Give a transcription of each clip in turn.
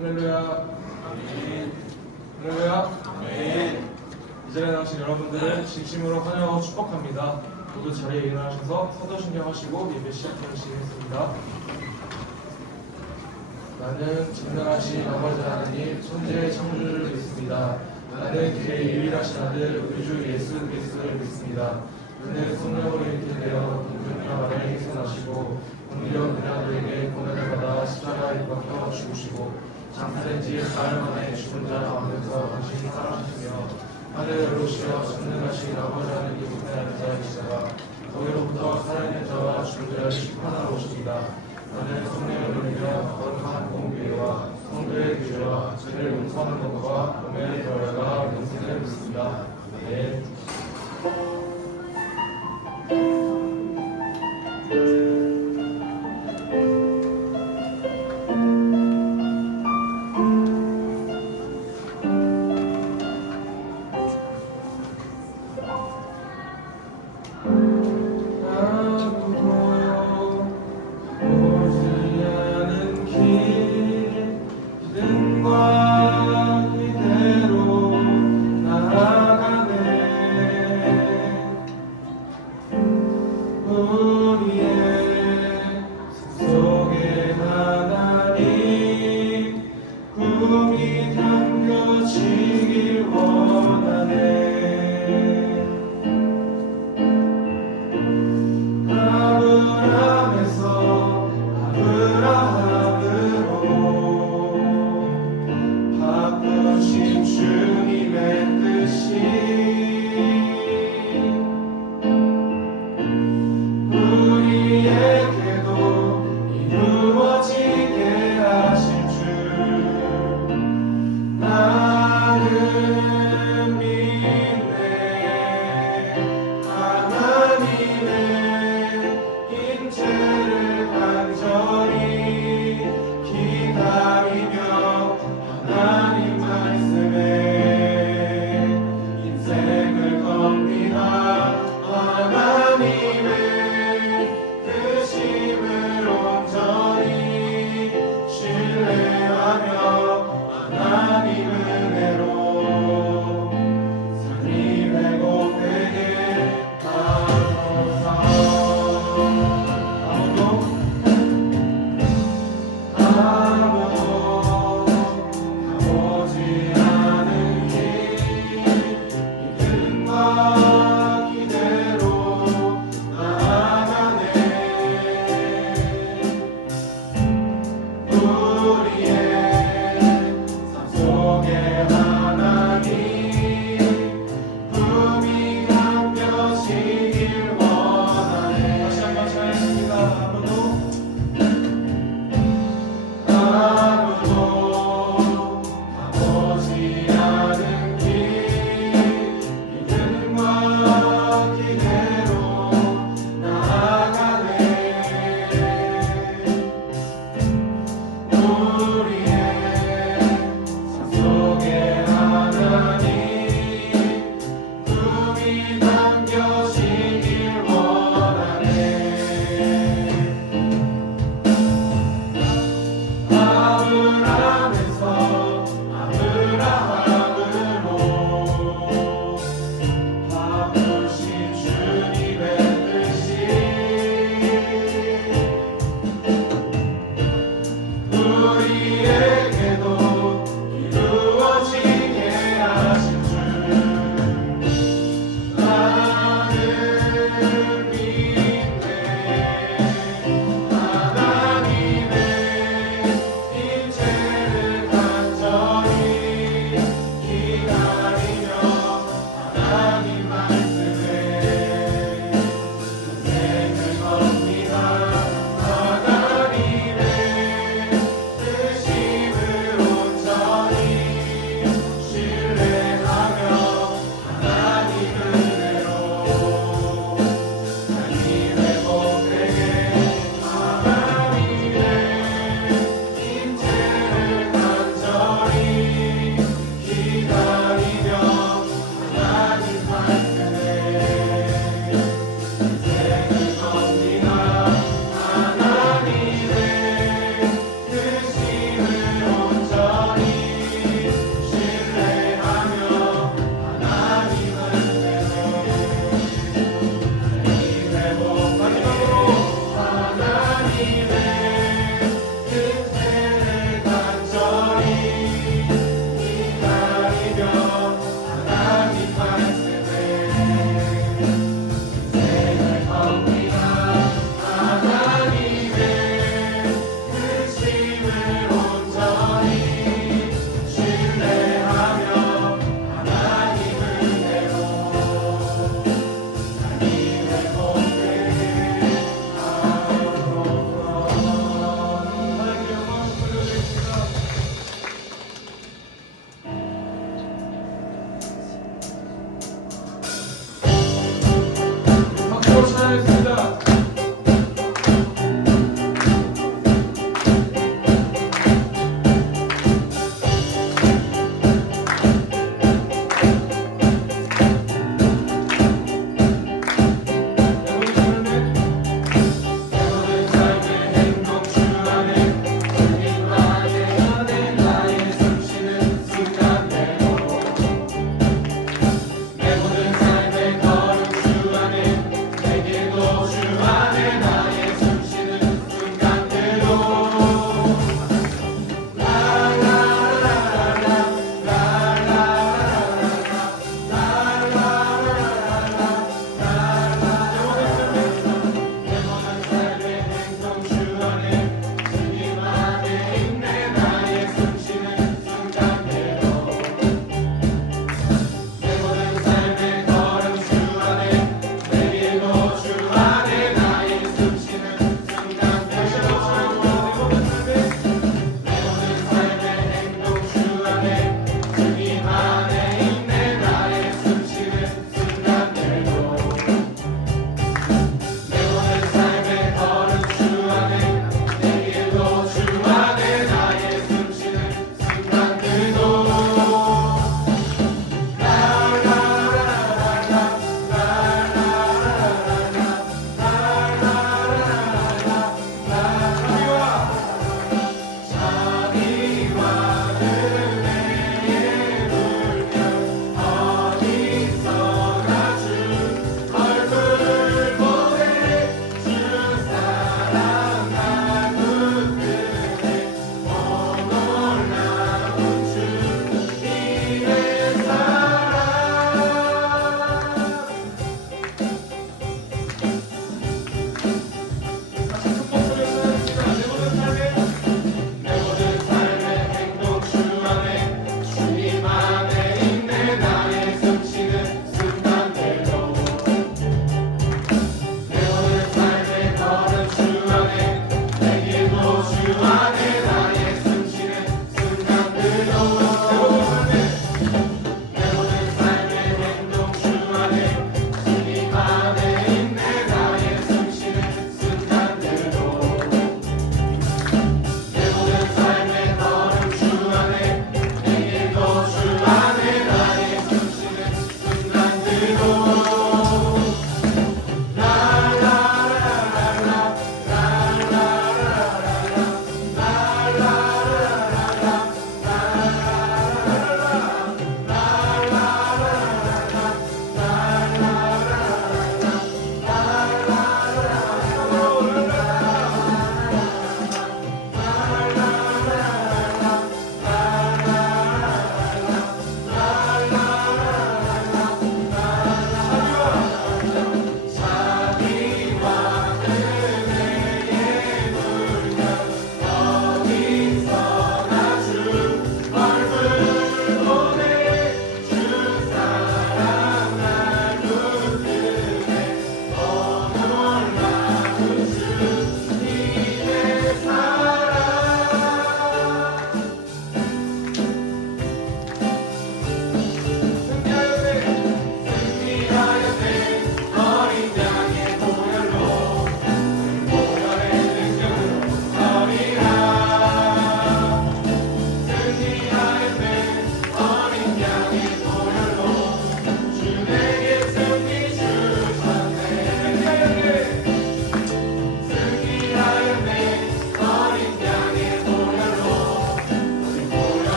할렐루야. 아멘. 할렐루야. 아멘. 이 자리에 나오신 여러분들을 진심으로 환영하고 축복합니다. 모두 자리에 일어나셔서 사도신경하시고 예배 시작하시겠습니다. 나는 전능하신 아버지 하나님 천지의 창조주를 믿습니다. 나는 그의 유일하신 아들 우리 주 예수 그리스도를 믿습니다. 그는 성령으로 잉태되어 동정녀 마리아에게서 나시고 공의로 그녀들에게 고난을 받아 십자가에 못 박혀 죽으시고 장사된 지 사흘 만에 죽은 자 가운데서 당신이 살아나시며 하늘에 오르시어 전능하신 아버지 하나님 우편에 앉아 계시다가 거기로부터 살아있는 자와 죽은 자를 심판하러 오십니다. 나는 성령을 믿으며 거룩한 공교회와 성도의 교제와 죄를 용서하는 것과 몸의 결과가 영생을 믿습니다. 네.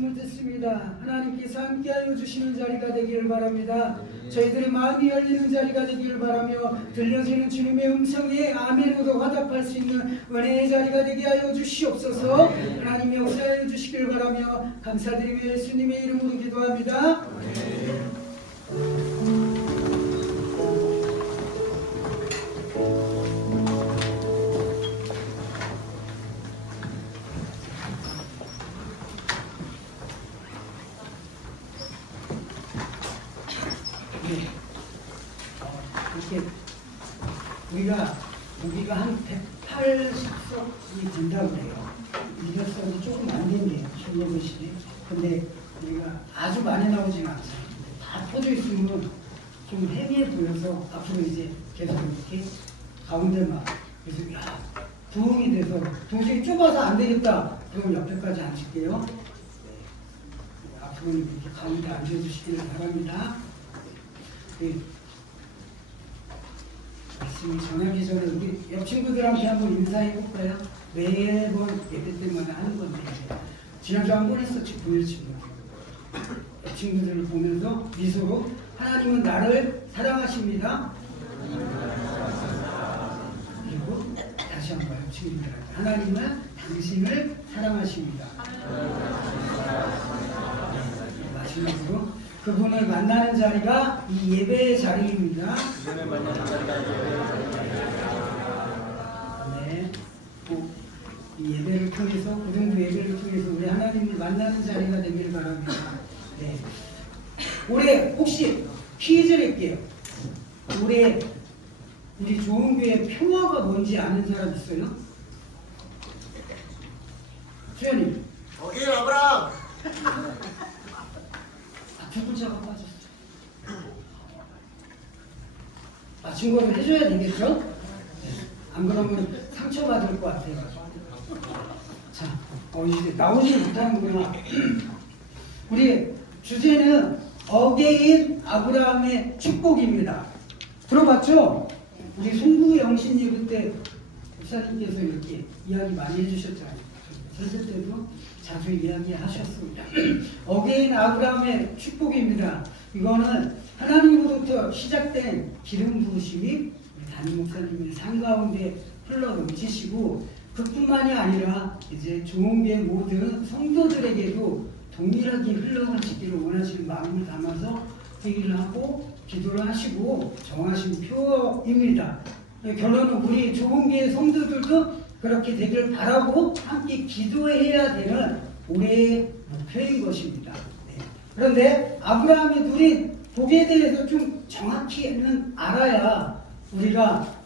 말씀을 듣습니다. 하나님께서 함께하여 주시는 자리가 되기를 바랍니다. 저희들의 마음이 열리는 자리가 되기를 바라며 들려지는 주님의 음성에 아멘으로 화답할 수 있는 은혜의 자리가 되게 하여 주시옵소서. 하나님이 역사하여 주시길 바라며 감사드리며 예수님의 이름으로 기도합니다. 이렇게 우리가 한 180석이 된다고 해요. 200석이 조금 안 된대요. 실내교실이. 근데 우리가 아주 많이 나오진 않아요. 다 퍼져 있으면 좀 헤매해 보여서 앞으로 이제 계속 이렇게 가운데만. 그래서 부흥이 돼서 도저히 좁아서 안 되겠다. 그럼 옆에까지 앉을게요. 네. 앞으로는 이렇게 가운데 앉아주시기를 바랍니다. 네. 말씀을 전하기 전에 우리 옆 친구들한테 한번 인사해 볼까요? 매번 예배 때마다 하는 건데 지난주 한 번 했었지 보여주고 옆 친구들을 보면서 미소로 하나님은 나를 사랑하십니다. 그리고 다시 한번 옆 친구들한테 하나님은 당신을 사랑하십니다. 마지막으로 그분을 만나는 자리가 이 예배의 자리입니다. 네, 이 예배를 통해서 고등부 예배를 통해서 우리 하나님을 만나는 자리가 되기를 바랍니다. 네. 올해 혹시 퀴즈 낼게요. 올해 우리 좋은교회 평화가 뭔지 아는 사람 있어요? 수현님. 거기 아브라함. 두 글자가 빠졌어. 맞춘 거는 해줘야 되겠죠? 네. 안 그러면 상처받을 것 같아요. 자, 이제 나오지 못하는구나. 우리 주제는 어게인 아브라함의 축복입니다. 들어봤죠? 우리 송구 영신 예배 때 목사님께서 이렇게 이야기 많이 해주셨잖아요. 설교 때도 자주 이야기하셨습니다. 어게인 아브라함의 축복입니다. 이거는 하나님으로부터 시작된 기름 부으심이 담임 목사님의 삶 가운데 흘러 넘치시고 그뿐만이 아니라 이제 좋은교회 모든 성도들에게도 동일하게 흘러 넘치기를 원하시는 마음을 담아서 회의를 하고 기도를 하시고 정하신 표입니다. 결론은 우리 좋은교회 성도들도 그렇게 되길 바라고 함께 기도해야 되는 올해의 목표인 것입니다. 네. 그런데 아브라함이 누린 복에 대해서 좀 정확히는 알아야 우리가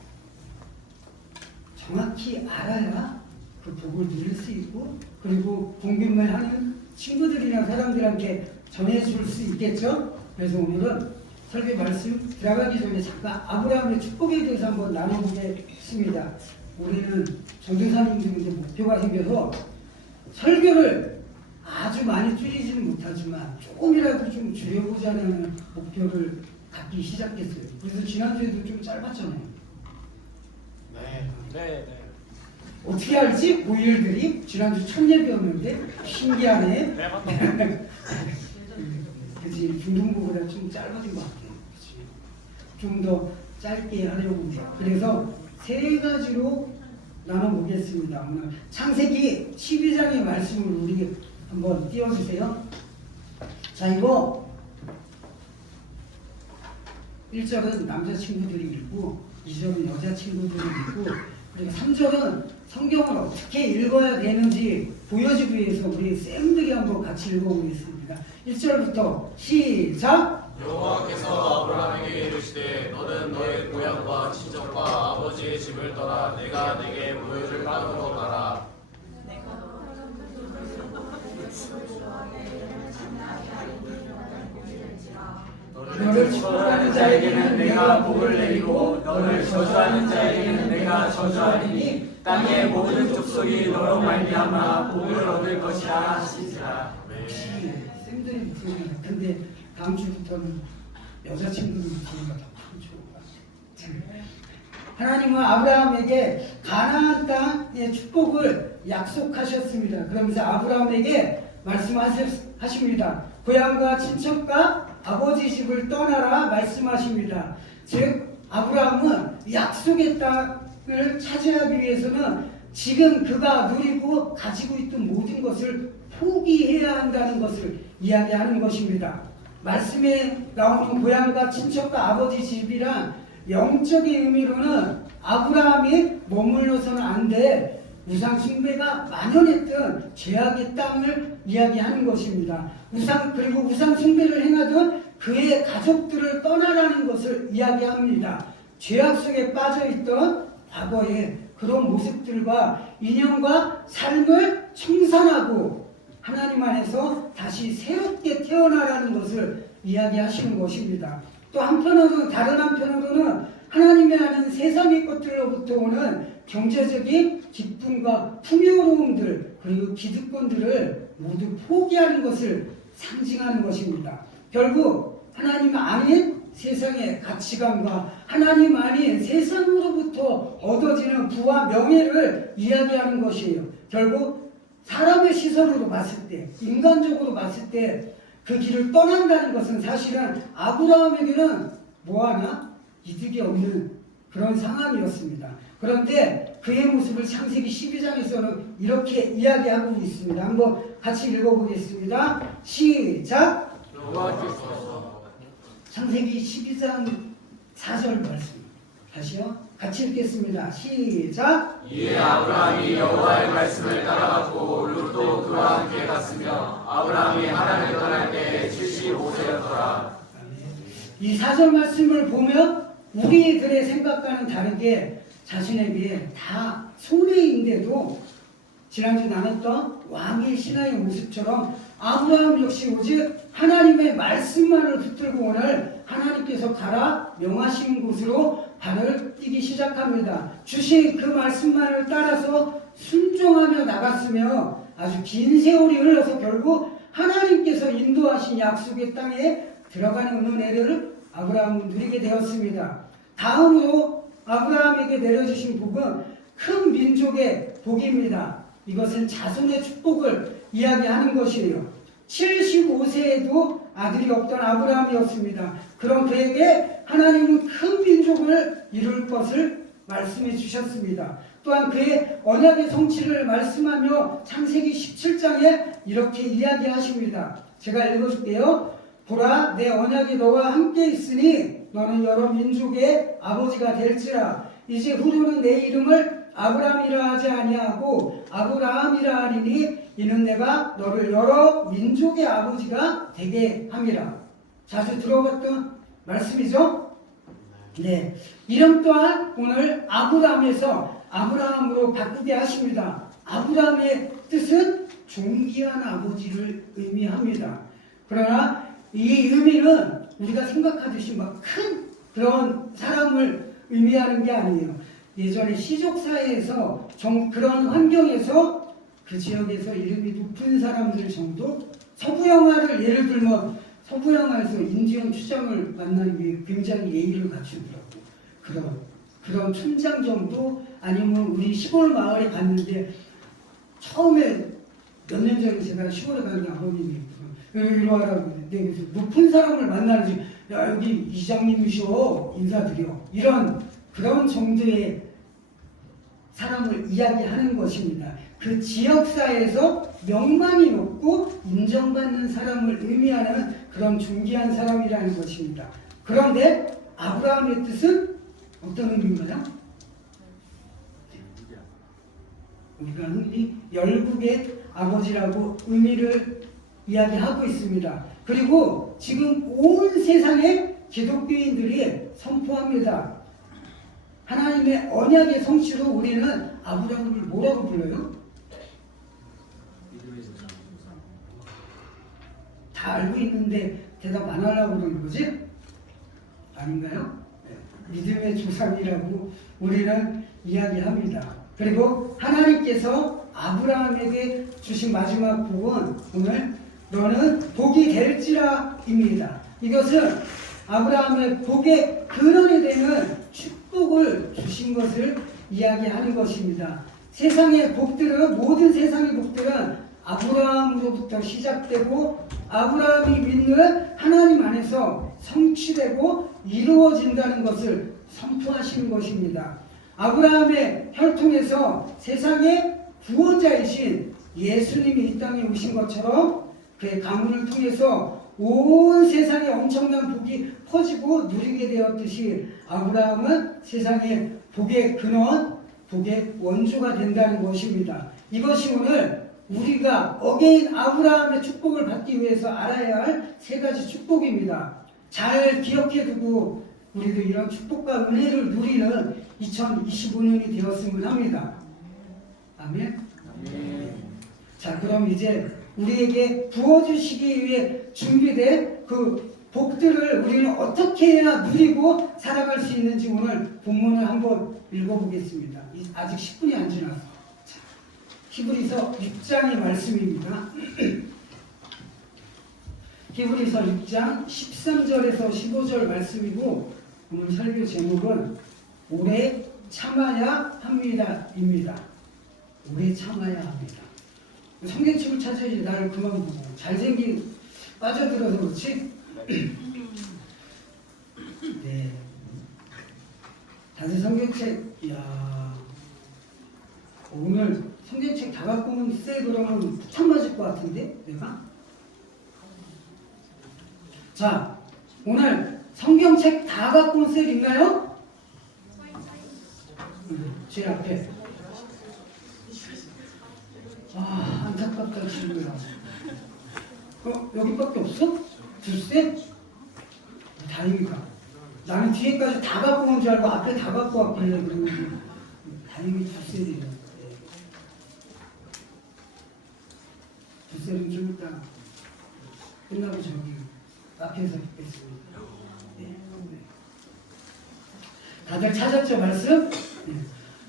정확히 알아야 그 복을 누릴 수 있고 그리고 공경을 하는 친구들이나 사람들한테 전해줄 수 있겠죠. 그래서 오늘은 설교 말씀 들어가기 전에 잠깐 아브라함의 축복에 대해서 한번 나눠보겠습니다. 올해는 전도사님들인데 목표가 생겨서 설교를 아주 많이 줄이지는 못하지만 조금이라도 좀 줄여보자는 목표를 갖기 시작했어요. 그래서 지난주에도 좀 짧았잖아요. 네. 어떻게 알지? 모일들이 지난주 첫 예배였는데 신기하네. 그치 중등부보다 좀 짧아진 것 같아요. 좀 더 짧게 하려고 해요. 그래서 세 가지로 나눠보겠습니다. 오늘 창세기 12장의 말씀을 우리 한번 띄워주세요. 자, 이거 1절은 남자친구들이 읽고 2절은 여자친구들이 읽고 그리고 3절은 성경을 어떻게 읽어야 되는지 보여주기 위해서 우리 쌤들이 한번 같이 읽어보겠습니다. 1절부터 시작! 여호와께서 아브라함에게 이르시되 너는 너의 고향과 친척과 아버지의 집을 떠나 내가 네게 보여줄 땅으로 가라. 너를 축복하는 자에게는 내가 복을 내리고 너를 저주하는 자에게는 내가 저주하리니 땅의 모든 족속이 너로 말미암아 복을 얻을 것이라 하시니라. 역시 쌤들이 목소리가 근데 다음 주부터는 여자친구들 목소리가 더 좋을 것 같아요. 하나님은 아브라함에게 가나안 땅의 축복을 약속하셨습니다. 그러면서 아브라함에게 말씀하셨습니다. 하십니다. 고향과 친척과 아버지 집을 떠나라 말씀하십니다. 즉 아브라함은 약속의 땅을 차지하기 위해서는 지금 그가 누리고 가지고 있던 모든 것을 포기해야 한다는 것을 이야기하는 것입니다. 말씀에 나오는 고향과 친척과 아버지 집이란 영적인 의미로는 아브라함이 머물러서는 안 돼 우상 숭배가 만연했던 죄악의 땅을 이야기하는 것입니다. 그리고 우상 숭배를 행하던 그의 가족들을 떠나라는 것을 이야기합니다. 죄악 속에 빠져있던 과거의 그런 모습들과 인연과 삶을 청산하고 하나님 안에서 다시 새롭게 태어나라는 것을 이야기하시는 것입니다. 또 한편으로는 다른 한편으로는 하나님이 아는 세상의 것들로부터 오는 경제적인 기쁨과 풍요로움들 그리고 기득권들을 모두 포기하는 것을 상징하는 것입니다. 결국 하나님 아닌 세상의 가치관과 하나님 아닌 세상으로부터 얻어지는 부와 명예를 이야기하는 것이에요. 결국 사람의 시선으로 봤을 때, 인간적으로 봤을 때 그 길을 떠난다는 것은 사실은 아브라함에게는 뭐하나 이득이 없는 그런 상황이었습니다. 그런데 그의 모습을 창세기 12장에서는 이렇게 이야기하고 있습니다. 한번 같이 읽어보겠습니다. 시작! 창세기 12장 4절 말씀. 다시요. 같이 읽겠습니다. 시작! 이에 아브라함이 여호와의 말씀을 따라갔고 룻도 그와 함께 갔으며 아브라함이 하란을 떠날 때에 75세였더라. 이 4절 말씀을 보면 우리들의 생각과는 다르게 자신에게 다 손해인데도 지난주 나눴던 왕의 신하의 모습처럼 아브라함 역시 오직 하나님의 말씀만을 붙들고 오늘 하나님께서 가라 명하신 곳으로 발을 뛰기 시작합니다. 주신 그 말씀만을 따라서 순종하며 나갔으며 아주 긴 세월이 흘러서 결국 하나님께서 인도하신 약속의 땅에 들어가는 은혜를 아브라함은 누리게 되었습니다. 다음으로 아브라함에게 내려주신 복은 큰 민족의 복입니다. 이것은 자손의 축복을 이야기하는 것이에요. 75세에도 아들이 없던 아브라함이었습니다. 그런 그에게 하나님은 큰 민족을 이룰 것을 말씀해 주셨습니다. 또한 그의 언약의 성취를 말씀하며 창세기 17장에 이렇게 이야기하십니다. 제가 읽어줄게요. 보라, 내 언약이 너와 함께 있으니 너는 여러 민족의 아버지가 될지라. 이제 후로는 내 이름을 아브라함이라 하지 아니하고 아브라함이라 하리니 이는 내가 너를 여러 민족의 아버지가 되게 함이라. 자주 들어봤던 말씀이죠? 네. 이름 또한 오늘 아브라함에서 아브라함으로 바꾸게 하십니다. 아브라함의 뜻은 존귀한 아버지를 의미합니다. 그러나 이 의미는 우리가 생각하듯이 막 큰 그런 사람을 의미하는 게 아니에요. 예전에 시족사회에서 그런 환경에서 그 지역에서 이름이 높은 사람들 정도, 서부영화를 예를 들면 서부영화에서 인지영 추장을 만나기 위해 굉장히 예의를 갖추더라고. 그런 촌장 정도, 아니면 우리 시골 마을에 갔는데 처음에 몇 년 전에 제가 시골에 가는 아버님이 이리 와라고 했는데 그래서 높은 사람을 만나는지 야 여기 이장님이셔 인사드려, 그런 정도의 사람을 이야기하는 것입니다. 그 지역사회에서 명망이 높고 인정받는 사람을 의미하는 그런 존귀한 사람이라는 것입니다. 그런데 아브라함의 뜻은 어떤 의미인가요? 우리가 흔히 열국의 아버지라고 의미를 이야기하고 있습니다. 그리고 지금 온 세상의 기독교인들이 선포합니다. 하나님의 언약의 성취로 우리는 아브라함을 뭐라고 불러요? 다 알고 있는데 대답 안 하려고 그러는 거지? 아닌가요? 믿음의 조상이라고 우리는 이야기합니다. 그리고 하나님께서 아브라함에게 주신 마지막 복은 오늘 너는 복이 될지라입니다. 이것은 아브라함의 복의 근원이 되는 축복을 주신 것을 이야기하는 것입니다. 세상의 복들은, 모든 세상의 복들은 아브라함으로부터 시작되고 아브라함이 믿는 하나님 안에서 성취되고 이루어진다는 것을 선포하시는 것입니다. 아브라함의 혈통에서 세상의 구원자이신 예수님이 이 땅에 오신 것처럼 그의 가문을 통해서 온 세상에 엄청난 복이 퍼지고 누리게 되었듯이 아브라함은 세상의 복의 근원, 복의 원조가 된다는 것입니다. 이것이 오늘 우리가 어게인 아브라함의 축복을 받기 위해서 알아야 할 세 가지 축복입니다. 잘 기억해 두고 우리도 이런 축복과 은혜를 누리는 2025년이 되었으면 합니다. 아멘. 자, 그럼 이제 우리에게 부어주시기 위해 준비된 그 복들을 우리는 어떻게 해야 누리고 살아갈 수 있는지 오늘 본문을 한번 읽어보겠습니다. 아직 10분이 안 지나서. 자, 히브리서 6장의 말씀입니다. 히브리서 6장 13절에서 15절 말씀이고 오늘 설교 제목은 오래 참아야 합니다입니다. 오래 참아야 합니다. 성경책을 찾아야지 나를 그만 보고 잘생긴 빠져들어서 그렇지? 네. 다들 성경책, 이야. 오늘 성경책 다 갖고 오면 쎄 그러면 폭탄 맞을 것 같은데? 내가? 자, 오늘 성경책 다 갖고 온 셀 있나요? 제 앞에. 아, 안타깝다, 친구야. 여기밖에 없어? 둘셋? 다행이다. 나는 뒤에까지 다 갖고 온 줄 알고 앞에 다 갖고 왔길래 다행히 둘셋이네. 둘셋은 좀 이따 끝나고 저기 앞에서 뵙겠습니다. 네. 다들 찾았죠, 말씀? 네.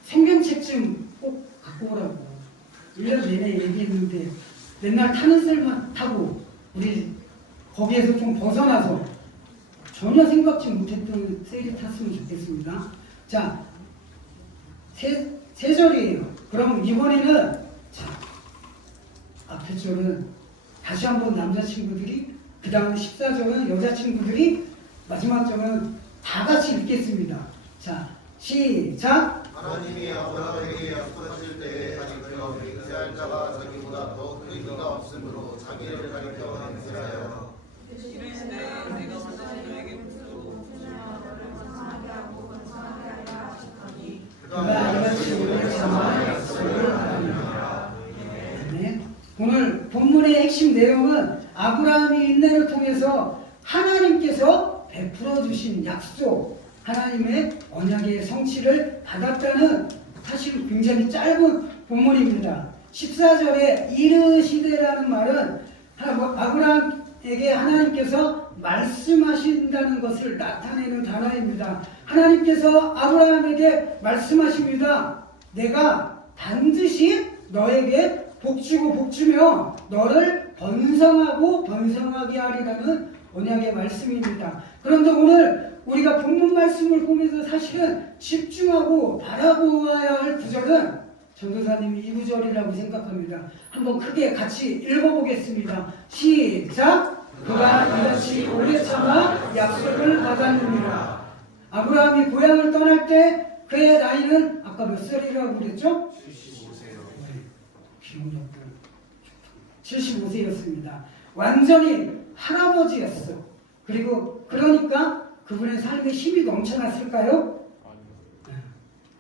성경책 좀 꼭 갖고 오라고 1년 내내 얘기했는데 맨날 타는 셀만 타고 우리 거기에서 좀 벗어나서 전혀 생각지 못했던 셀이 탔으면 좋겠습니다. 자, 세 절이에요. 그럼 이번에는 자, 앞에 절은 다시 한번 남자친구들이, 그 다음에 14절은 여자친구들이, 마지막 절은 다 같이 읽겠습니다. 자, 시작! 하나님이 아브라함에게 약속하실 때에 가리켜 맹세할 자가 자기보다 더 큰 이가 없으므로 자기를 가리켜 맹세하여 그가 이같이 오래 참아 약속을 하느니라. 네. 오늘 본문의 핵심 내용은 아브라함의 인내를 통해서 하나님께서 베풀어 주신 약속, 하나님의 언약의 성취를 받았다는 사실 굉장히 짧은 본문입니다. 14절에 이르시되라는 말은 아브라함에게 하나님께서 말씀하신다는 것을 나타내는 단어입니다. 하나님께서 아브라함에게 말씀하십니다. 내가 반드시 너에게 복주고 복주며 너를 번성하고 번성하게 하리라는 언약의 말씀입니다. 그런데 오늘 우리가 본문 말씀을 보면서 사실은 집중하고 바라보아야 할 구절은 전도사님이 이 구절이라고 생각합니다. 한번 크게 같이 읽어보겠습니다. 시작! 그가 이같이 오래 참아 약속을 받았느니라. 아브라함이 고향을 떠날 때 그의 나이는 아까 몇 살이라고 그랬죠? 75세였습니다. 완전히 할아버지였어. 그리고 그러니까 그분의 삶에 힘이 넘쳐났을까요? 네,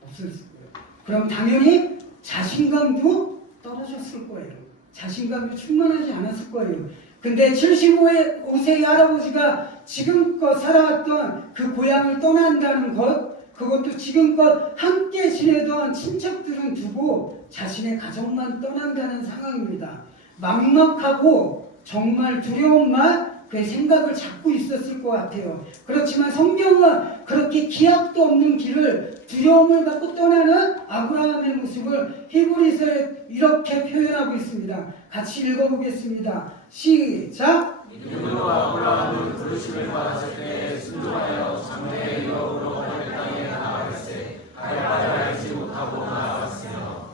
없었을 거예요. 그럼 당연히 자신감도 떨어졌을 거예요. 자신감이 충만하지 않았을 거예요. 근데 75세의 할아버지가 지금껏 살아왔던 그 고향을 떠난다는 것, 그것도 지금껏 함께 지내던 친척들은 두고 자신의 가족만 떠난다는 상황입니다. 막막하고 정말 두려움만 그의 생각을 잡고 있었을 것 같아요. 그렇지만 성경은 그렇게 기약도 없는 길을 두려움을 갖고 떠나는 아브라함의 모습을 히브리서에 이렇게 표현하고 있습니다. 같이 읽어보겠습니다. 시작! 믿음으로 아브라함은 부르심을 받았을 때 순종하여 장래의 유업으로 하늘 땅에 나아갈세 갈 바를 알지 못하고 나아갔으며.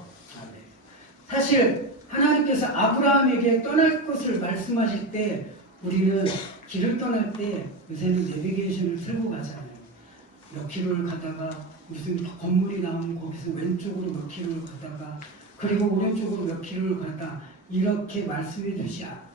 사실 하나님께서 아브라함 우리에게 떠날 것을 말씀하실 때 우리는 길을 떠날 때 요새는 내비게이션을 틀고 가잖아요. 몇 킬로를 가다가 무슨 건물이 나오면 거기서 왼쪽으로 몇 킬로를 가다가 그리고 오른쪽으로 몇 킬로를 가다 이렇게 말씀해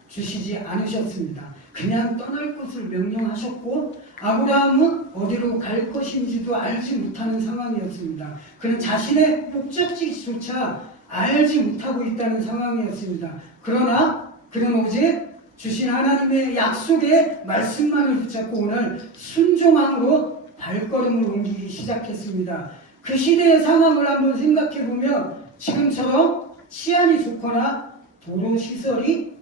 주시지 않으셨습니다. 그냥 떠날 것을 명령하셨고 아브라함은 어디로 갈 것인지도 알지 못하는 상황이었습니다. 그는 자신의 목적지조차 알지 못하고 있다는 상황이었습니다. 그러나 그는 오직 주신 하나님의 약속의 말씀만을 붙잡고 오늘 순종함으로 발걸음을 옮기기 시작했습니다. 그 시대의 상황을 한번 생각해 보면 지금처럼 치안이 좋거나 도로 시설이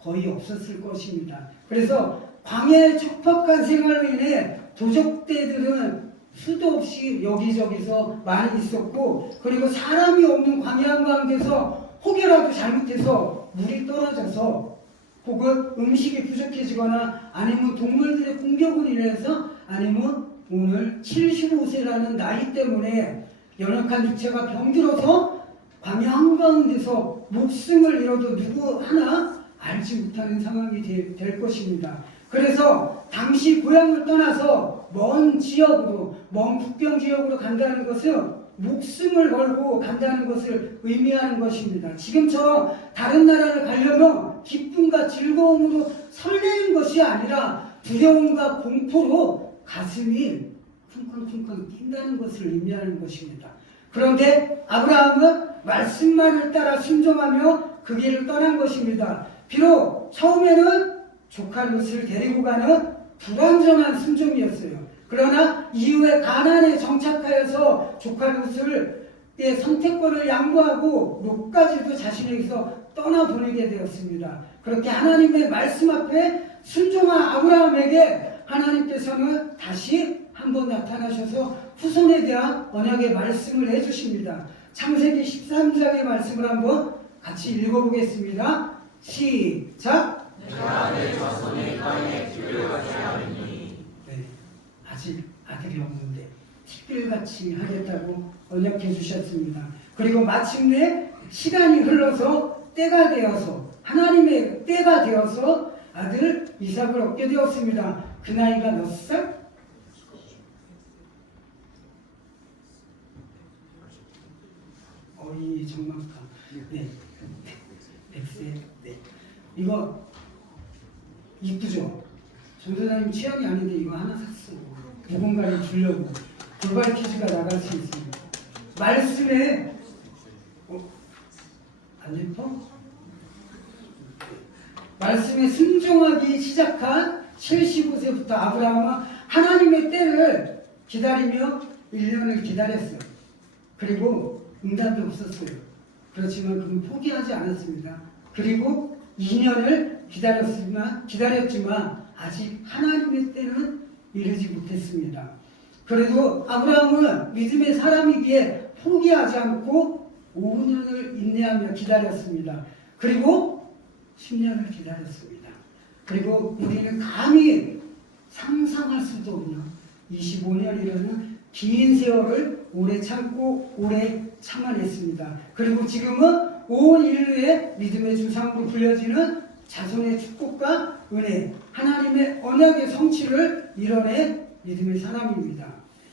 거의 없었을 것입니다. 그래서 광야의 척박한 생활로 인해 도적대들은 수도 없이 여기저기서 많이 있었고 그리고 사람이 없는 광야 가운데서 혹여라도 잘못해서 물이 떨어져서 혹은 음식이 부족해지거나 아니면 동물들의 공격으로 인해서 아니면 오늘 75세라는 나이 때문에 연약한 육체가 병들어서 광야 한가운데서 목숨을 잃어도 누구 하나 알지 못하는 상황이 될 것입니다. 그래서 당시 고향을 떠나서 먼 지역으로, 먼 국경 지역으로 간다는 것은 목숨을 걸고 간다는 것을 의미하는 것입니다. 지금처럼 다른 나라를 가려면 기쁨과 즐거움으로 설레는 것이 아니라 두려움과 공포로 가슴이 쿵쾅쿵쾅 뛴다는 것을 의미하는 것입니다. 그런데 아브라함은 말씀만을 따라 순종하며 그 길을 떠난 것입니다. 비록 처음에는 조카 롯을 데리고 가는 불완전한 순종이었어요. 그러나 이후에 가나안에 정착하여서 조카 롯의 선택권을 양보하고 롯까지도 자신에게서 떠나보내게 되었습니다. 그렇게 하나님의 말씀 앞에 순종한 아브라함에게 하나님께서는 다시 한번 나타나셔서 후손에 대한 언약의 말씀을 해주십니다. 창세기 13장의 말씀을 한번 같이 읽어보겠습니다. 시작! 내가 내 자손이 땅에 티끌같이 하리니. 네, 아직 아들이 없는데 티끌같이 하겠다고 언약해 주셨습니다. 그리고 마침내 시간이 흘러서 때가 되어서 하나님의 때가 되어서 아들 이삭을 얻게 되었습니다. 그 나이가 몇 살? 어이 정막하. 네. 100세. 네. 이거 이쁘죠? 전도사님 취향이 아닌데 이거 하나 샀어. 누군가를 주려고. 돌발 퀴즈가 나갈 수 있습니다. 말씀에 안 예뻐? 말씀에 순종하기 시작한 75세부터 아브라함은 하나님의 때를 기다리며 1년을 기다렸어요. 그리고 응답이 없었어요. 그렇지만 그는 포기하지 않았습니다. 그리고 2년을 기다렸지만 아직 하나님의 때는 이르지 못했습니다. 그래도 아브라함은 믿음의 사람이기에 포기하지 않고 5년을 인내하며 기다렸습니다. 그리고 10년을 기다렸습니다. 그리고 우리는 감히 상상할 수도 없는 25년이라는 긴 세월을 오래 참고 오래 참아냈습니다. 그리고 지금은 온 인류의 믿음의 주상으로 불려지는 자손의 축복과 은혜, 하나님의 언약의 성취를 이뤄낸 믿음의 사람입니다.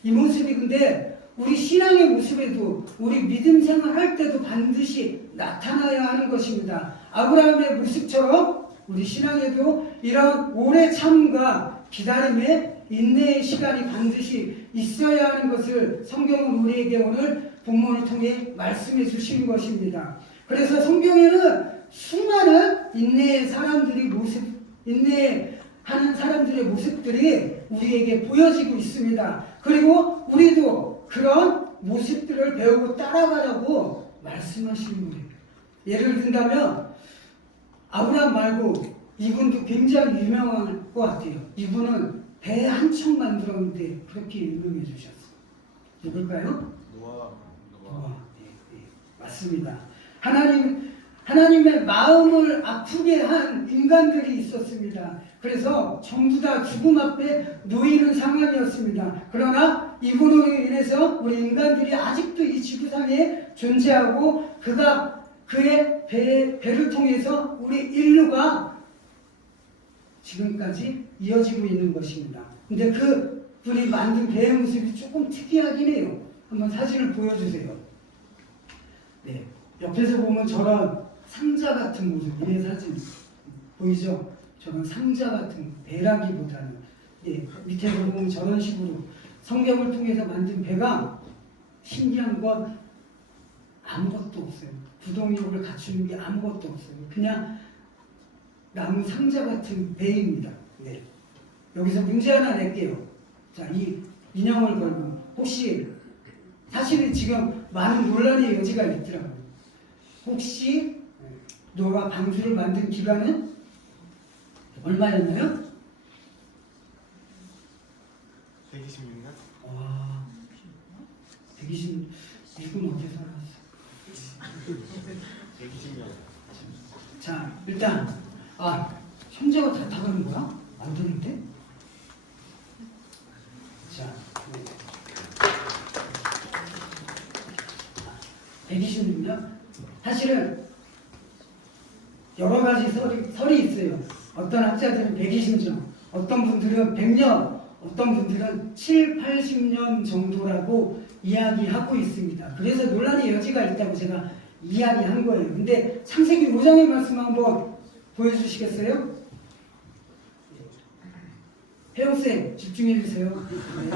이 모습이 근데 우리 신앙의 모습에도 우리 믿음 생활할 때도 반드시 나타나야 하는 것입니다. 아브라함의 모습처럼 우리 신앙에도 이런 오래 참음과 기다림의 인내의 시간이 반드시 있어야 하는 것을 성경은 우리에게 오늘 본문을 통해 말씀해 주시는 것입니다. 그래서 성경에는 수많은 인내의 사람들이 인내하는 사람들의 모습들이 우리에게 보여지고 있습니다. 그리고 우리도 그런 모습들을 배우고 따라가라고 말씀하시는 거예요. 예를 든다면 아브라함 말고 이분도 굉장히 유명한 것 같아요. 이분은 배 한 척 만들었는데 그렇게 유명해 주셨어요. 누굴까요? 노아. 네, 맞습니다. 하나님의 마음을 아프게 한 인간들이 있었습니다. 그래서 전부 다 죽음 앞에 놓이는 상황이었습니다. 그러나 이분으로 인해서 우리 인간들이 아직도 이 지구상에 존재하고 그가 그의 배를 통해서 우리 인류가 지금까지 이어지고 있는 것입니다. 근데 그 분이 만든 배의 모습이 조금 특이하긴 해요. 한번 사진을 보여주세요. 네, 옆에서 보면 저런 상자 같은 모습, 이 사진 보이죠? 저런 상자 같은 배라기보다는 밑에서 보면 저런 식으로 성경을 통해서 만든 배가 신기한 건 아무것도 없어요. 부동력을 갖추는 게 아무것도 없어요. 그냥 나무 상자 같은 배입니다. 네. 여기서 문제 하나 낼게요. 자, 이 인형을 걸고 혹시 사실은 지금 많은 논란의 여지가 있더라고요. 혹시 노아가 방주를 만든 기간은 얼마였나요? 126년? 와, 120, 이건 어디서 나왔어? 120년. 자, 일단, 형제가 다 타가는 거야? 안 되는데? 자, 126년? 사실은 여러 가지 설이 있어요. 어떤 학자들은 120년, 어떤 분들은 100년, 어떤 분들은 7, 80년 정도라고 이야기하고 있습니다. 그래서 논란의 여지가 있다고 제가 이야기한 거예요. 근데 창세기 5장의 말씀 한번 보여주시겠어요? 혜영쌤 집중해 주세요. 네.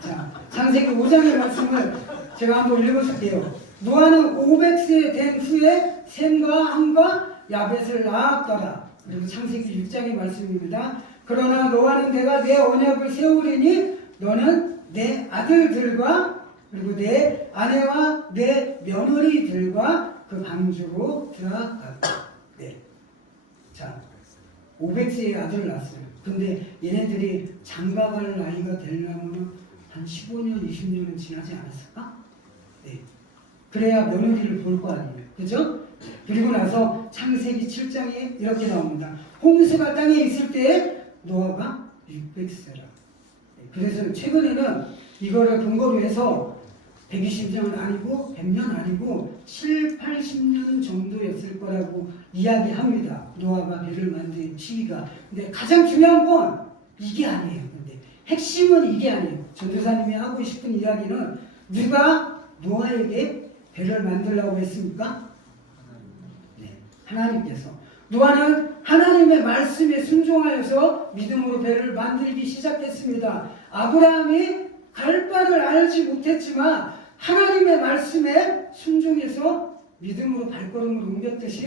자, 창세기 5장의 말씀을 제가 한번 읽어줄게요. 노아는 500세 된 후에 셈과 함과 야벳을 낳았더라. 그리고 창세기 6장의 말씀입니다. 그러나 노아는 내가 내 언약을 세우리니 너는 내 아들들과 그리고 내 아내와 내 며느리들과 그 방주로 들어갔다. 네. 자, 500세의 아들을 낳았어요. 근데 얘네들이 장가갈 나이가 되려면 한 15년, 20년은 지나지 않았을까? 네. 그래야 며느리를 볼 거 아니에요. 그죠? 그리고 나서 창세기 7장에 이렇게 나옵니다. 홍수가 땅에 있을 때 노아가 600세라. 그래서 최근에는 이거를 근거로 해서 120년 아니고 100년 아니고 7, 80년 정도였을 거라고 이야기합니다. 노아가 배를 만든 시기가. 근데 가장 중요한 건 이게 아니에요. 근데 핵심은 이게 아니에요. 전도사님이 하고 싶은 이야기는 누가 노아에게 배를 만들라고 했습니까? 네, 하나님께서. 노아는 하나님의 말씀에 순종하여서 믿음으로 배를 만들기 시작했습니다. 아브라함이 갈 바를 알지 못했지만 하나님의 말씀에 순종해서 믿음으로 발걸음을 옮겼듯이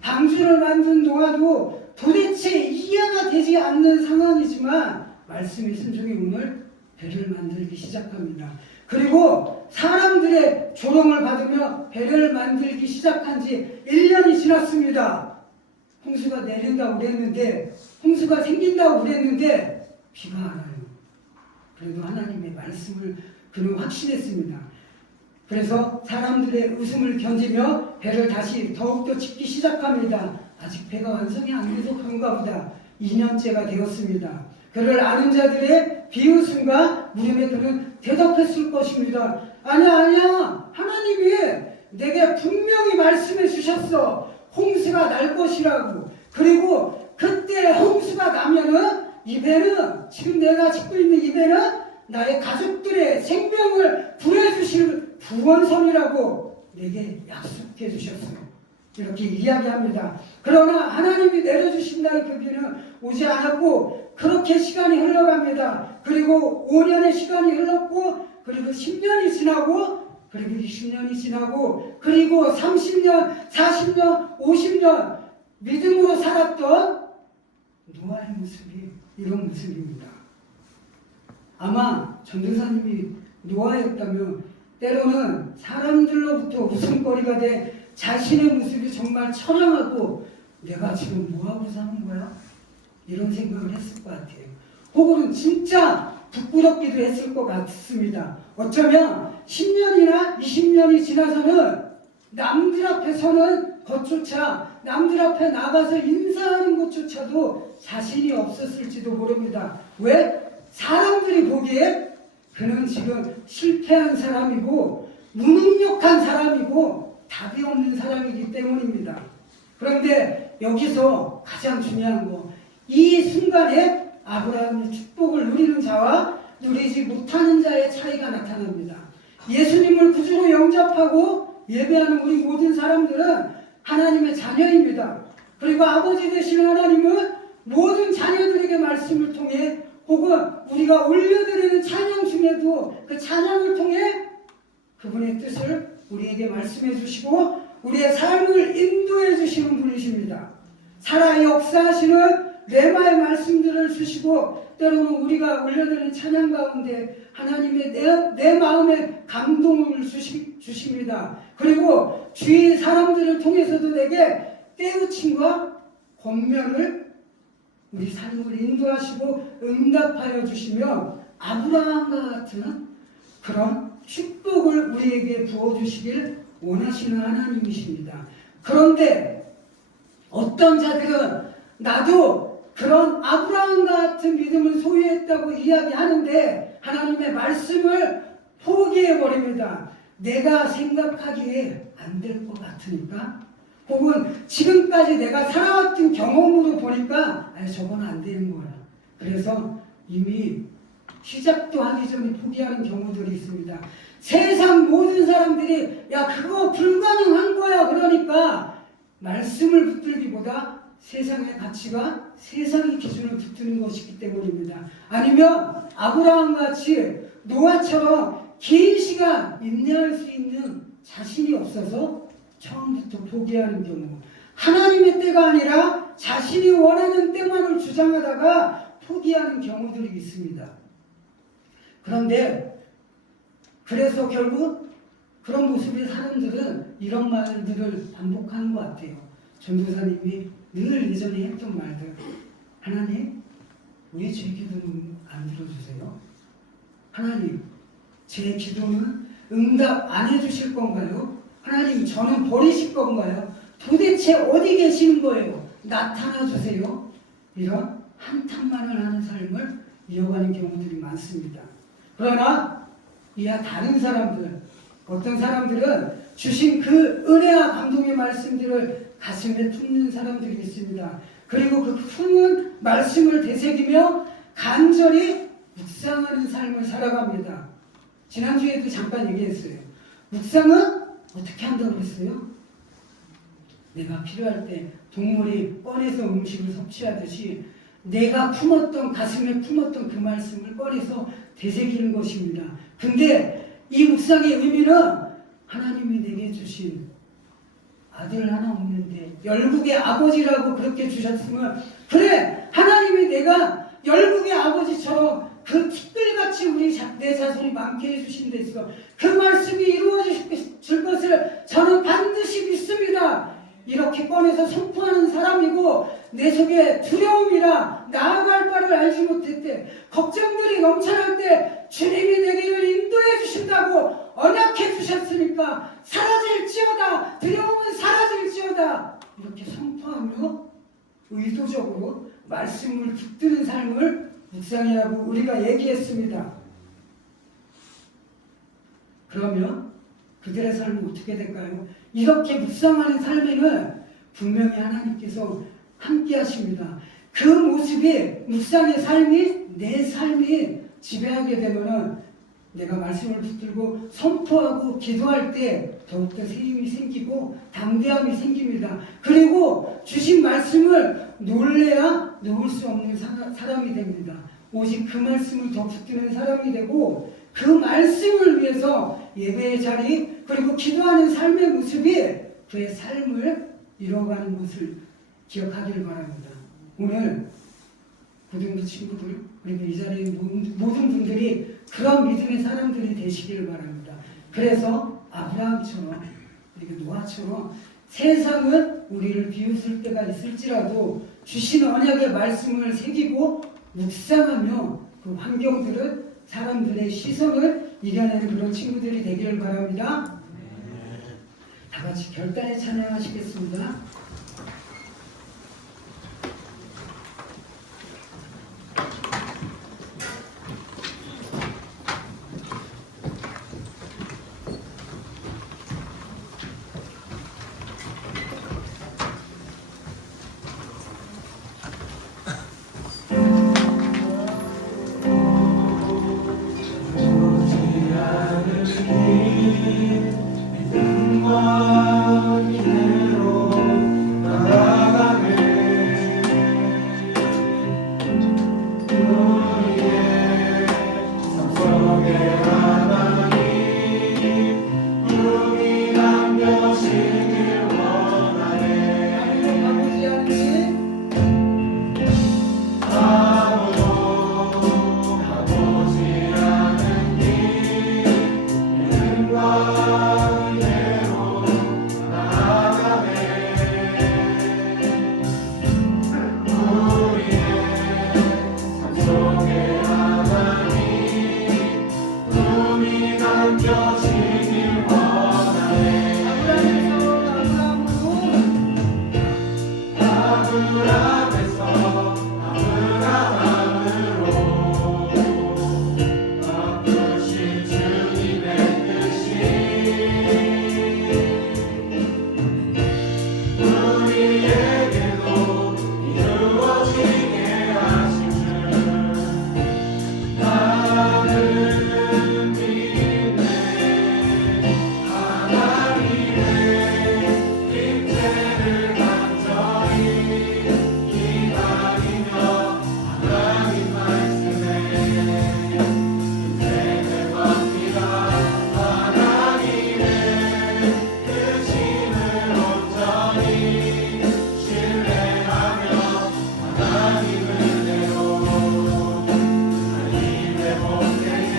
방주를 만든 노아도 도대체 이해가 되지 않는 상황이지만 말씀에 순종해 오늘 배를 만들기 시작합니다. 그리고 사람들의 조롱을 받으며 배를 만들기 시작한 지 1년이 지났습니다. 홍수가 내린다고 그랬는데, 홍수가 생긴다고 그랬는데 비가 안 와요. 그래도 하나님의 말씀을 그는 확신했습니다. 그래서 사람들의 웃음을 견디며 배를 다시 더욱더 짓기 시작합니다. 아직 배가 완성이 안 돼서 그런가 보다. 2년째가 되었습니다. 그를 아는 자들의 비웃음과 물음에 그는 대답했을 것입니다. 아니야. 하나님이 내게 분명히 말씀해 주셨어. 홍수가 날 것이라고. 그리고 그때 홍수가 나면은 이 배는, 지금 내가 짓고 있는 이 배는 나의 가족들의 생명을 구해주실 구원선이라고 내게 약속해 주셨어요. 이렇게 이야기합니다. 그러나 하나님이 내려주신다는 그 비는 오지 않았고 그렇게 시간이 흘러갑니다. 그리고 5년의 시간이 흘렀고 그리고 10년이 지나고 그리고 20년이 지나고 그리고 30년, 40년, 50년 믿음으로 살았던 노아의 모습이 이런 모습입니다. 아마 전도사님이 노아였다면 때로는 사람들로부터 웃음거리가 돼 자신의 모습이 정말 처량하고 내가 지금 뭐하고 사는 거야? 이런 생각을 했을 것 같아요. 혹은 진짜 부끄럽기도 했을 것 같습니다. 어쩌면 10년이나 20년이 지나서는 남들 앞에 서는 것조차, 남들 앞에 나가서 인사하는 것조차도 자신이 없었을지도 모릅니다. 왜? 사람들이 보기에 그는 지금 실패한 사람이고 무능력한 사람이고 답이 없는 사람이기 때문입니다. 그런데 여기서 가장 중요한 거, 이 순간에 아브라함의 축복을 누리는 자와 누리지 못하는 자의 차이가 나타납니다. 예수님을 구주로 영접하고 예배하는 우리 모든 사람들은 하나님의 자녀입니다. 그리고 아버지 되시는 하나님은 모든 자녀들에게 말씀을 통해 혹은 우리가 올려드리는 찬양 중에도 그 찬양을 통해 그분의 뜻을 우리에게 말씀해 주시고 우리의 삶을 인도해 주시는 분이십니다. 살아 역사하시는 레마의 말씀들을 주시고 때로는 우리가 올려드리는 찬양 가운데 하나님의 내 마음에 감동을 주십니다. 그리고 주위 사람들을 통해서도 내게 깨우침과 권면을 우리 삶을 인도하시고 응답하여 주시며 아브라함과 같은 그런 축복을 우리에게 부어주시길 원하시는 하나님이십니다. 그런데 어떤 자들은 나도 그런 아브라함과 같은 믿음을 소유했다고 이야기하는데 하나님의 말씀을 포기해버립니다. 내가 생각하기에 안 될 것 같으니까 혹은 지금까지 내가 살아왔던 경험으로 보니까 아니 저건 안 되는 거야. 그래서 이미 시작도 하기 전에 포기하는 경우들이 있습니다. 세상 모든 사람들이 야 그거 불가능한 거야 그러니까 말씀을 붙들기보다 세상의 가치가 세상의 기준을 붙드는 것이기 때문입니다. 아니면 아브라함같이 노아처럼 긴 시간 인내할 수 있는 자신이 없어서 처음부터 포기하는 경우, 하나님의 때가 아니라 자신이 원하는 때만을 주장하다가 포기하는 경우들이 있습니다. 그런데 그래서 결국 그런 모습의 사람들은 이런 말들을 반복하는 것 같아요. 전도사님이 늘 예전에 했던 말들. 하나님, 왜 제 기도는 안 들어주세요? 하나님, 제 기도는 응답 안 해주실 건가요? 하나님, 저는 버리실 건가요? 도대체 어디 계시는 거예요? 나타나 주세요. 이런 한탄만을 하는 삶을 이어가는 경우들이 많습니다. 그러나 이와 다른 사람들, 어떤 사람들은 주신 그 은혜와 감동의 말씀들을 가슴에 품는 사람들이 있습니다. 그리고 그 품은 말씀을 되새기며 간절히 묵상하는 삶을 살아갑니다. 지난주에도 잠깐 얘기했어요. 묵상은 어떻게 한다고 그랬어요? 내가 필요할 때 동물이 꺼내서 음식을 섭취하듯이 내가 품었던, 가슴에 품었던 그 말씀을 꺼내서 되새기는 것입니다. 근데 이 묵상의 의미는 하나님이 내게 주신 아들 하나 없는데 열국의 아버지라고 그렇게 주셨으면, 그래 하나님이 내가 열국의 아버지처럼 그 티끌같이 내 자손이 많게 해주신 데 있어 그 말씀이 이루어질 것을 저는 반드시 믿습니다. 이렇게 꺼내서 선포하는 사람이고, 내 속에 두려움이라 나아갈 바를 알지 못했대, 걱정들이 넘쳐날 때 주님이 내게를 인도해 주신다고 언약해 주셨으니까 사라질지어다, 두려움은 사라질지어다, 이렇게 선포하며 의도적으로 말씀을 붙드는 삶을 묵상이라고 우리가 얘기했습니다. 그러면 그들의 삶은 어떻게 될까요? 이렇게 묵상하는 삶에는 분명히 하나님께서 함께 하십니다. 그 모습이, 묵상의 삶이 내 삶이 지배하게 되면은 내가 말씀을 붙들고 선포하고 기도할 때 더욱더 새 힘이 생기고 담대함이 생깁니다. 그리고 주신 말씀을 놀래야 놓을 수 없는 사람이 됩니다. 오직 그 말씀을 더 붙드는 사람이 되고, 그 말씀을 위해서 예배의 자리 그리고 기도하는 삶의 모습이 그의 삶을 이뤄가는 것을 기억하기를 바랍니다. 오늘 고등부 친구들 그리고 이 자리에 모든 분들이 그런 믿음의 사람들이 되시기를 바랍니다. 그래서 아브라함처럼 그리고 노아처럼 세상은 우리를 비웃을 때가 있을지라도 주신 언약의 말씀을 새기고 묵상하며 그 환경들을, 사람들의 시선을 이겨내는 그런 친구들이 되기를 바랍니다. 다 같이 결단의 찬양하시겠습니다. 얹어지길 원하네. 아브라함에서 아브라함으로 바꾸신 주님의 뜻이 우리에게도 이루어지게 하신 줄 나는 믿네. 하나님의 임재를 간절히 기다리며 하나님 말씀에 인생을 맡기라. 하나님의 뜻임을 온전히 신뢰하며 하나님 은혜로 하나님의 복되게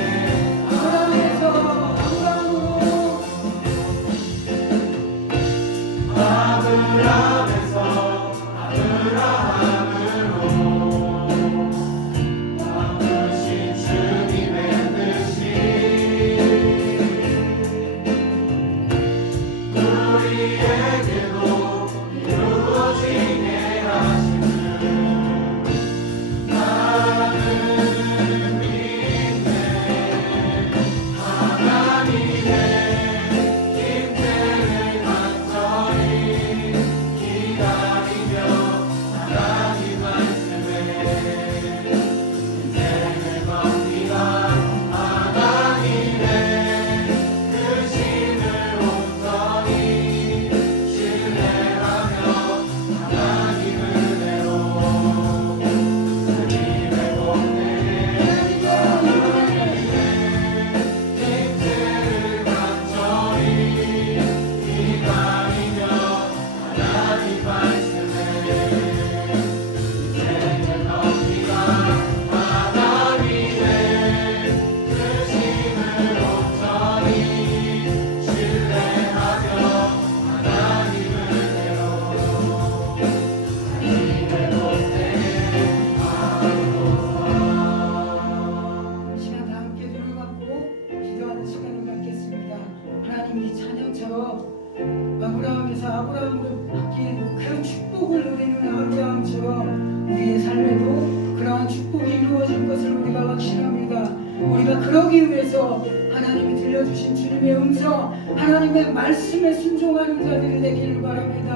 아브라함에서 아브라함으로 바꾸신 주님의 뜻이 우리에게도 이루어지게 하신 줄 나는 믿네. 하나님의 임재를 간절히 기다리며 하나님 말씀에 인생을 맡기라. 하나님의 뜻임을 온전히 신뢰하며 하나님 은혜로 하나님의 복되게 임재를 간절히 기다리며 하나님 말씀에 인생을 맡기라. 하나님의 뜻임을 온전히 신뢰하며 하나님 은혜로 하나님의 복되게 이 시간 다 함께 눈을 감고 기도하는 시간을 갖겠습니다. 하나님 이 찬양처럼 아브라함에서 아브라함으로 바뀐 그 축복을 누리는 아브라함처럼 우리의 삶에도 그러한 축복이 이루어질 것을 우리가 확신합니다. 우리가 그러기 위해서 하나님이 들려주신 주님의 음성, 하나님의 말씀에 순종하는 자들이 되기를 바랍니다.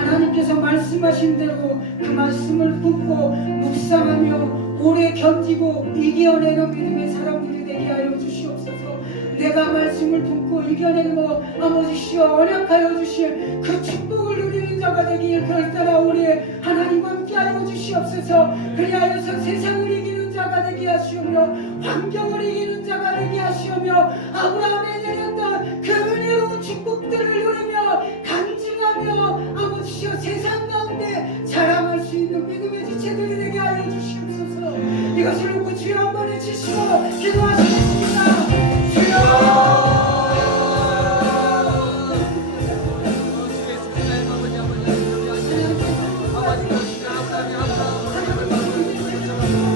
하나님께서 말씀하신 대로 그 말씀을 붙고 묵상하며 오래 견디고 이겨내는 믿음의 사람들이 되게 하여 주시옵소서. 내가 말씀을 붙고 이겨내고 아버지시여 언약하여 주실 그 축복을 누리는 자가 되기를 결단하 우리 하나님 함께 하여 주시옵소서. 그리하여서 세상을 이기는 자가 되게 하시오며 환경을 이기는 자가 되게 하시오며 아브라함에 내렸던 그 은혜로운 축복들을 누리며 간증하며 아버지시여 세상 가운데 자랑할 수 있는 믿음의 지체들이 되게 하여 주시옵소서. 이것을 놓고 주여 한번 외치시고 기도하시겠습니다. 주여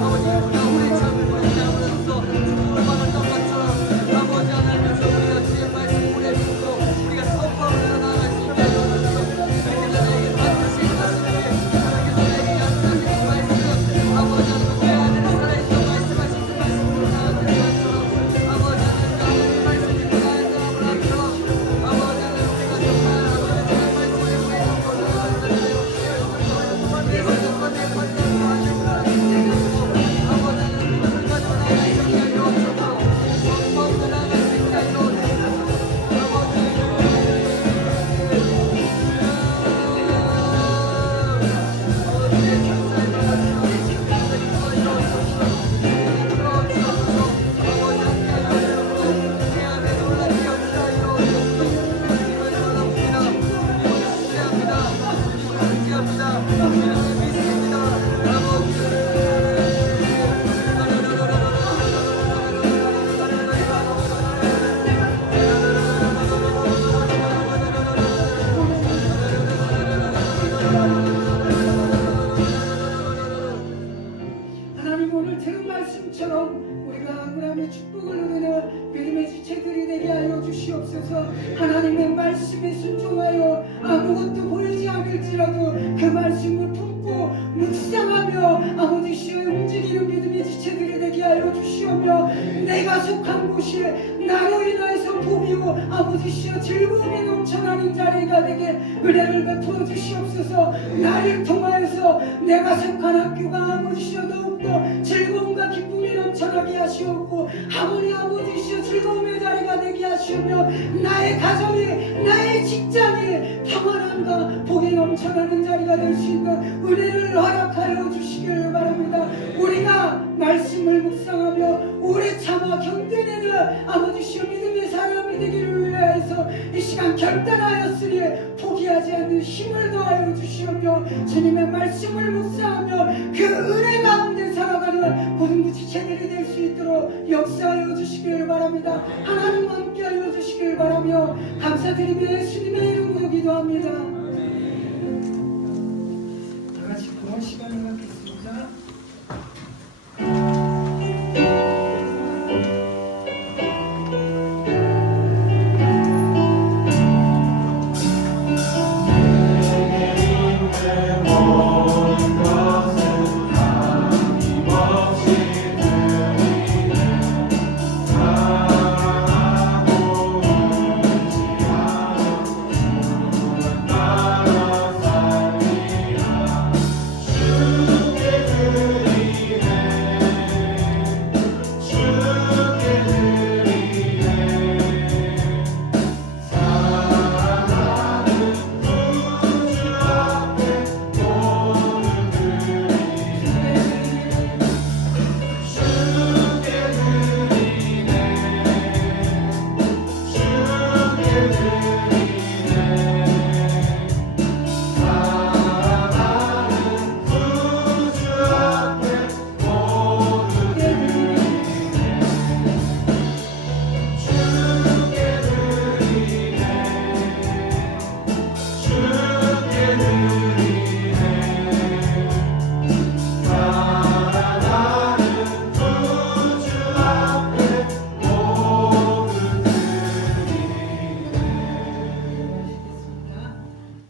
아버지 우리 삶을 보내면서 주님을 받을 것 같처럼 아버지 하나님 우리 주시옵소서. 하나님의 말씀에 순종하여 아무것도 보이지 않을지라도 그 말씀을 품고 묵상하며 아버지시여 움직이는 믿음의 지체들이 되게 하여 주시오며 내가 속한 곳이 나로 인하여서 복이요 아버지시여 즐거움이 넘쳐나는 자리가 되게 은혜를 베풀어 주시옵소서. 나를 통하여서 내가 속한 학교가 아버지시여 더욱더 즐거움과 기쁨이 넘쳐나게 하시옵고 학원이 아버지시여 즐거움의 자리가 되게 하시오며 나의 가정이 나의 직장이 평안함과 복이 넘쳐나는 자리가 될 수 있는 은혜를 허락하여 주시길 바랍니다. 우리가 말씀을 묵상하며 오래 참아 견뎌내는 아버지시여 믿음의 사람이 되기를 위하여서 이 시간 결단하였으니 포기하지 않는 힘을 더하여 주시오며 주님의 말씀을 묵상하며 그 은혜 가운데 살아가는 모든 지체들이 될 수 있도록 역사하여 주시길 바랍니다. 하나님 함께하여 주시길 바라며 감사드리며 예수님의 이름으로 기도합니다. 다 같이 그런 시간을 갖겠습니다.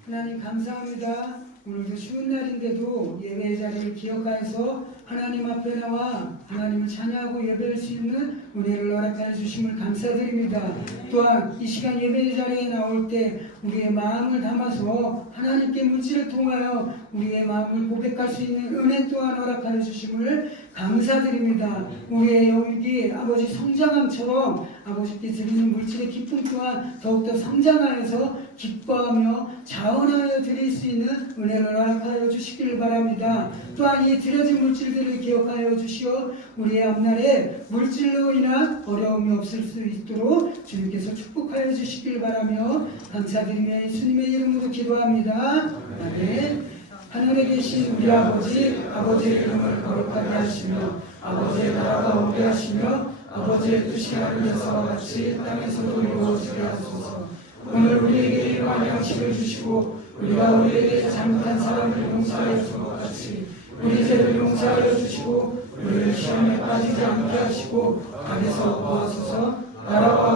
하나님 감사합니다. 오늘도 쉬운 날인데도 예배의 자리를 기억하여서 하나님 앞에 나와 하나님을 찬양하고 예배할 수 있는 은혜를 허락하여 주심을 감사드립니다. 또한 이 시간 예배의 자리에 나올 때 우리의 마음을 담아서 하나님께 문지를 통하여 우리의 마음을 고백할 수 있는 은혜 또한 허락하여 주심을 감사드립니다. 우리의 영육이 아버지 성장함처럼 아버지께 드리는 물질의 기쁨 또한 더욱더 성장하여서 기뻐하며 자원하여 드릴 수 있는 은혜를 허락하여 주시기를 바랍니다. 또한 이 드려진 물질들을 기억하여 주시어 우리의 앞날에 물질로 인한 어려움이 없을 수 있도록 주님께서 축복하여 주시기를 바라며 감사드리며 예수님의 이름으로 기도합니다. 아멘. 하늘에 계신 우리 아버지, 아버지의 이름을 거룩하게 하시며 아버지의 나라가 오게 하시며 아버지의 뜻이 하늘에서와 같이 땅에서도 이루어지게 하소서. 오늘 우리에게 일용할 양식을 주시고 우리가 우리에게 잘못한 사람을 용서하여 준 것 같이 우리 죄를 용서하여 주시고 우리를 시험에 빠지지 않게 하시고 악에서 구하소서. 나라와